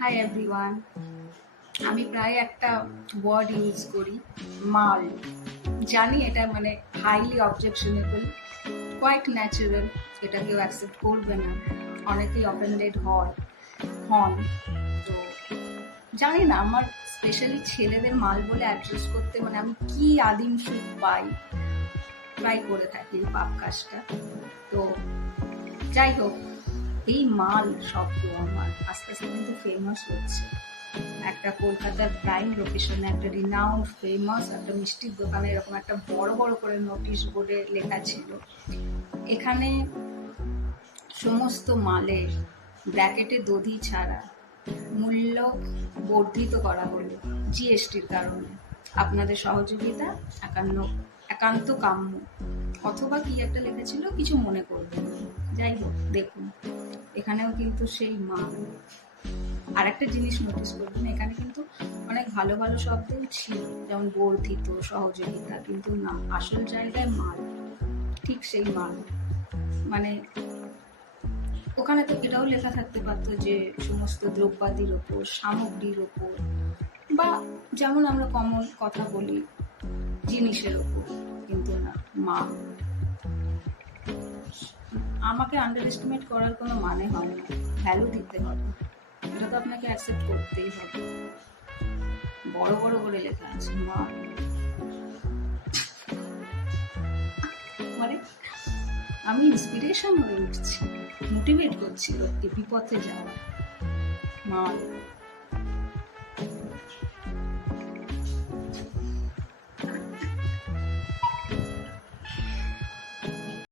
Hi everyone. আমি প্রায় একটা ওয়ার্ড ইউজ করি, মাল। জানি এটা মানে হাইলি অবজেকশনেবল, কোয়াইট ন্যাচারাল, এটা কেউ অ্যাকসেপ্ট করবে না, অনেকেই অফেন্ডেড হন। তো জানি না, আমার স্পেশালি ছেলেদের মাল বলে অ্যাড্রেস করতে মানে আমি কি আদিম সুখ পাই, ট্রাই করে থাকি এই পাপ কাজটা। তো যাই হোক, এই মাল শব্দ আমার আস্তে আস্তে কিন্তু ফেমাস হচ্ছে। একটা কলকাতার প্রাইম লোকেশনে একটা রিনাউন্ড ফেমাস একটা মিষ্টির দোকানে এরকম একটা বড় বড় করে নোটিশ বোর্ডে লেখা ছিল, এখানে সমস্ত মালের ব্র্যাকেটে দধি ছাড়া মূল্য বর্ধিত করা হলো জিএসটির কারণে। আপনাদের সহযোগিতা একান্ত কাম্য, অথবা কি একটা লেখা ছিল, কিছু মনে করবেন। যাই হোক, দেখুন এখানেও কিন্তু সেই মাল। আর একটা জিনিস নোটিস করবেন, এখানে কিন্তু অনেক ভালো ভালো শব্দও ছিল, যেমন বর্ধিত, সহযোগিতা, কিন্তু না, আসল জায়গায় মাল, ঠিক সেই মাল। মানে ওখানে তো এটাও লেখা থাকতে পারতো যে সমস্ত দ্রব্যাদির ওপর, সামগ্রীর ওপর, বা যেমন আমরা কমন কথা বলি জিনিসের ওপর, কিন্তু না, মাল। আমাকে আন্ডার এস্টিমেট করার কোনো মানে হয় না, ভ্যালু দিতে হবে, এটা তো আপনাকে অ্যাকসেপ্ট করতেই হবে। বড় বড় করে লেখা আছে মাল, মানে আমি ইন্সপিরেশন হয়ে উঠছি, মোটিভেট করছি লোককে বিপথে যাওয়া। মাল।